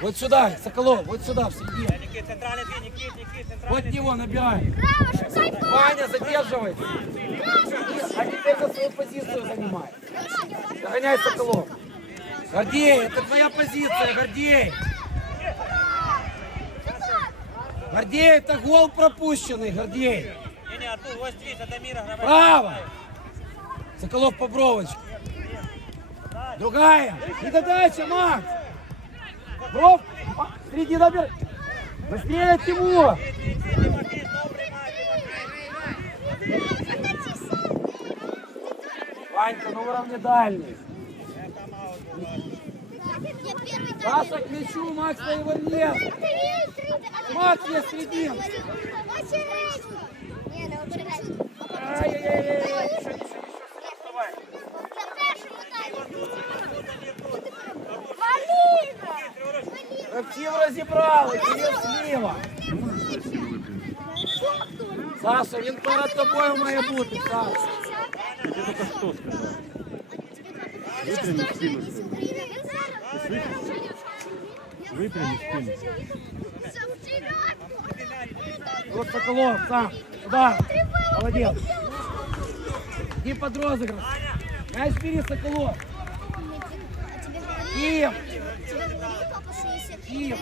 Вот сюда, Соколов, вот сюда, в середину. Никит, центральный ты, Никит, Никит, Вот него набирай. Ваня, задерживай. А теперь за свою позицию занимай. Догоняй Соколов. Гордей, это твоя позиция, Гордей. Гордей, это гол пропущенный, Гордей. Не, не, Артур, вот здесь, от Дамира гравай. Право. Соколов по бровочке. Другая. Недодача, Макс. Бров. Ма- Среди набер. Быстрее, Тимур. Ванька, ну уровне дальний. Саша к мячу, Макс, твоего нет. Макс, я средин. Не, не очередь. Ай-яй-яй-яй. Ничего, ничего, ничего. Давай Актив розібрали, Кирил зліва. Саша, він перед тобою має бути, Саша. Выпрями спину. Выпрями спину. Вот Соколов, сам. Туда. Молодец. Иди под розыгрыш. Мяч бери, Соколов. Киев.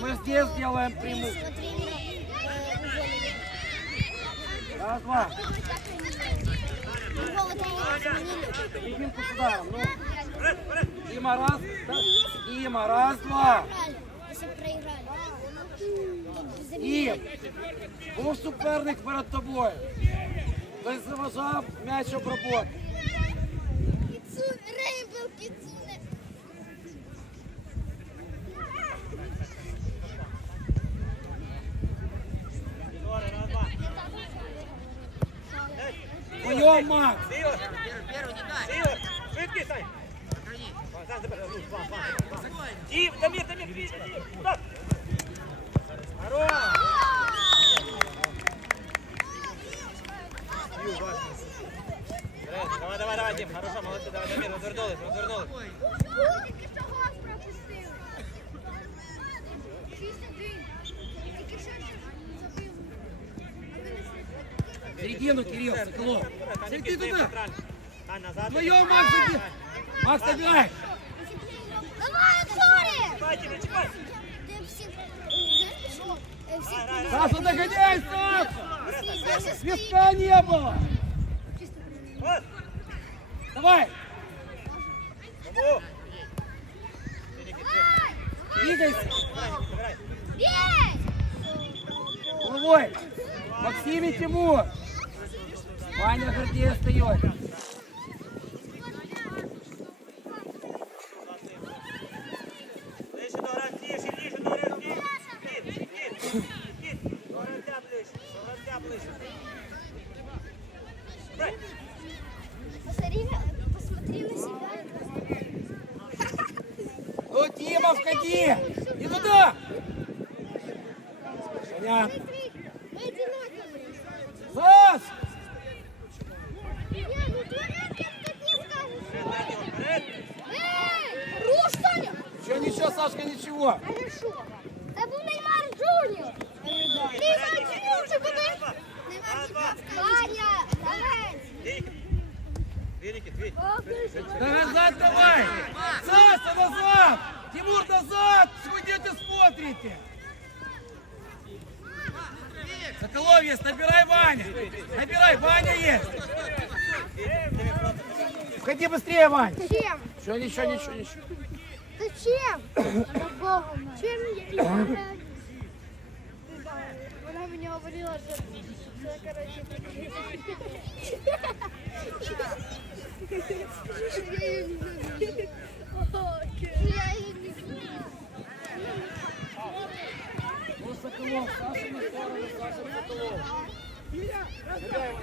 Мы здесь сделаем прямую. Раз, два. Серединку сюда. Ну. Дима, раз. да. Дима, раз, два. І був суперник перед тобою. Той заважав м'яч обробот. Твоє, Макс. Сила. Сила. Швидкий, Сань. Дим, Дамир, Дамир. Туда. Здорово. Давай, давай, давай, Дим, хорошо, молодцы, давай, Дамир, розвернулись, розвернулись. Середину, Кирилл, Соколов. Там Середи Никит, стоим туда. центрально. Тань, назад. Твоє, Макс, иди. Макс, набирай. Давай, Антоне! Чекайте, не чекай. Ти всі... Знаєш, що? Е, Всі... Саша, догоняй, Саша. Саша Свистка не было. Вот. Давай, Кому? двигайся. Забирай. Бей! Головой. Максим и Тимур. Ваня Гордей остается. Ближче до гравців, сильніше до гравців. Сашка, ничего. Хорошо. Це був Неймар Джуніор. Неймар Джуніор, це буде... Неймар Джуніор. Ваня, давай. Дві. Дві, Нікіт, дві. Да назад давай! Саша, назад! Тимур, назад! Чего идете смотрите? Соколов есть, набирай Ваня! Набирай, Ваня есть! Входи быстрее, Вань! Зачем? Ничего, ничего, ничего, ничего. Зачем? Чем я Вона мені говорила, що це, коротше, Я її не знаю. Ну, Соколов, Саша на сторону, Саша Соколов. Вань,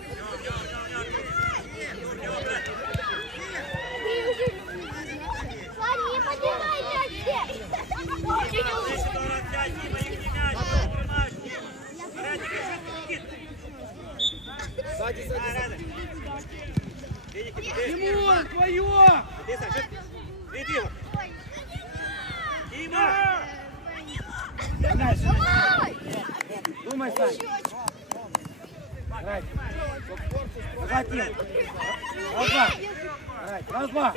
Тимур, твое! Іди, Сань, швидко. Від Ігор. Діма! Думай, Сань. Играй. Играй, Тим. Раз, два. Играй. Раз, два.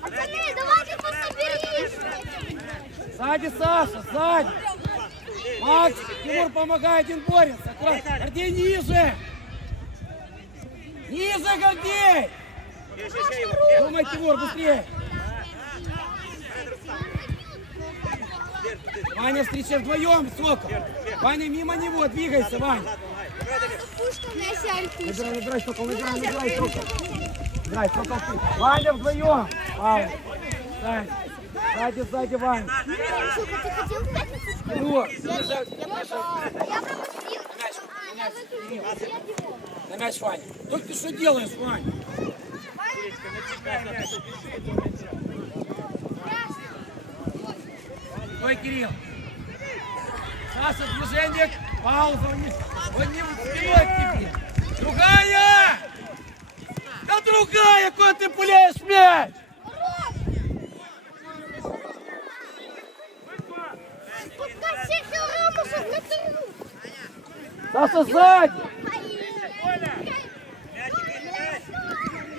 Пацаны, давайте пособерись. Сзади, Саша, сзади. Макс, Тимур помогает, один борется. Аккуратно. Гордей ниже. Ниже, Гордей. Думай, Тимур, быстрее. Ваня, встречай вдвоем, Сока. Ваня, мимо него, двигайся, Ваня. Набирай, набирай, Сока, набирай, набирай, Сока. Играй, Сока. Ваня вдвоем. Паула. Сзади, сзади, сзади, Ваня. Сука, ты хотел в пятницу школу? Тимур, Я, я, пошел. я пропустил. Я выключил. на мяч, Ваня. Только ты что делаешь, Ваня? Ой, Кирилл. Саша, движение. Пауза. Он не, он тебе. Другая! Да другая, куда ты пуляешь мяч? Подкаси Рамуса на трену. Саша, сзади. М'ячик, м'яч.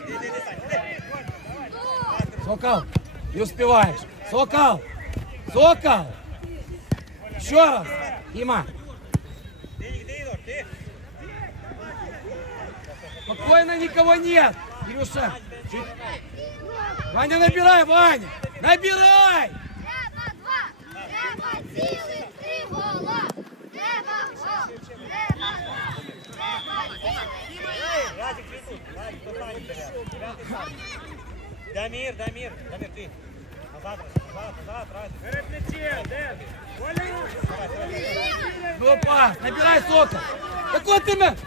Іди, іди, Сань. Іди. Сокол, не успеваешь. Сокол, Сокол. Еще раз. Дима, Ти, ти, Ігор, ти. спокойно, никого нет. Илюша, чуть. Ваня, набирай, Ваня. Набирай. Дамір, Дамір, Дамір, ти. Назад, назад, назад, Радик. Переплече, де? Ну, пас, набирай, Сокол. Какой ты мяч?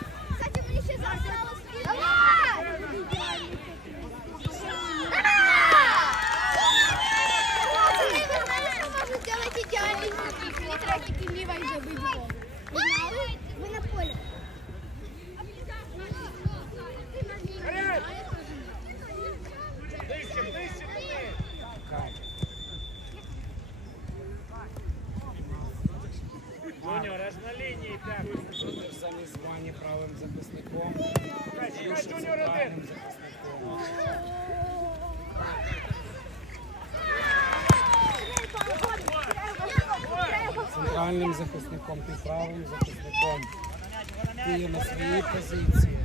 Центральним захисником, ти правим захисником. Ти є на своїй позиції.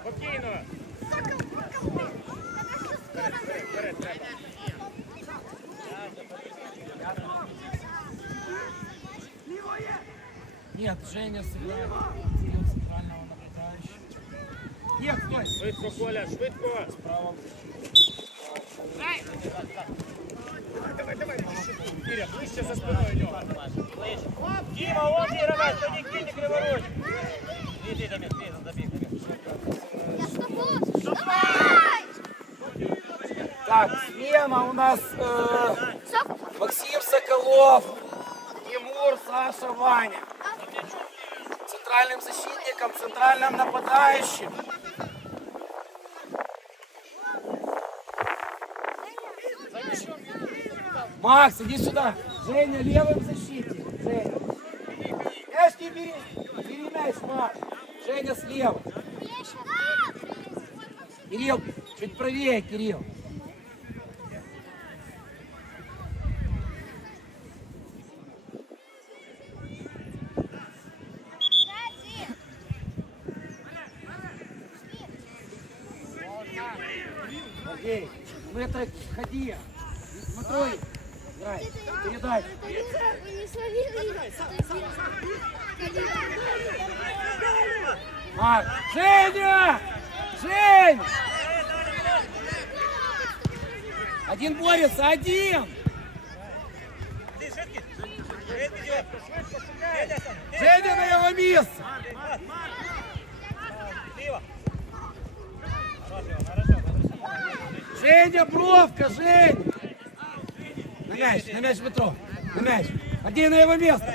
Спокійно. Нет, Женя сыграет. Центрального нападающего. Нет, стой. Швидко, Коля, швидко. Справа. Кіря, ближче за спиною нього. Діма, вон ти, гравець, тоді кінь криворуч. Іди, Дамір, ти, забіг, Дамір. Я с тобой. Давай! Так, смена у нас э, Сок. Максим Соколов, Тимур, Саша, Ваня. Центральным защитником, центральным нападающим. Макс, иди сюда. Женя, левым защите. Женя. Не бери. Бери мяч, Макс. Женя слева. Кирилл, чуть правее, Кирилл. Сергей, метрик, ходи. Смотри. Играй. Передай. Макс. Женя! Жень! Один борется, один! Женя на его хорошо. Женя, бровка, Жень! На мяч, на мяч, Петров. На мяч. Один на его место.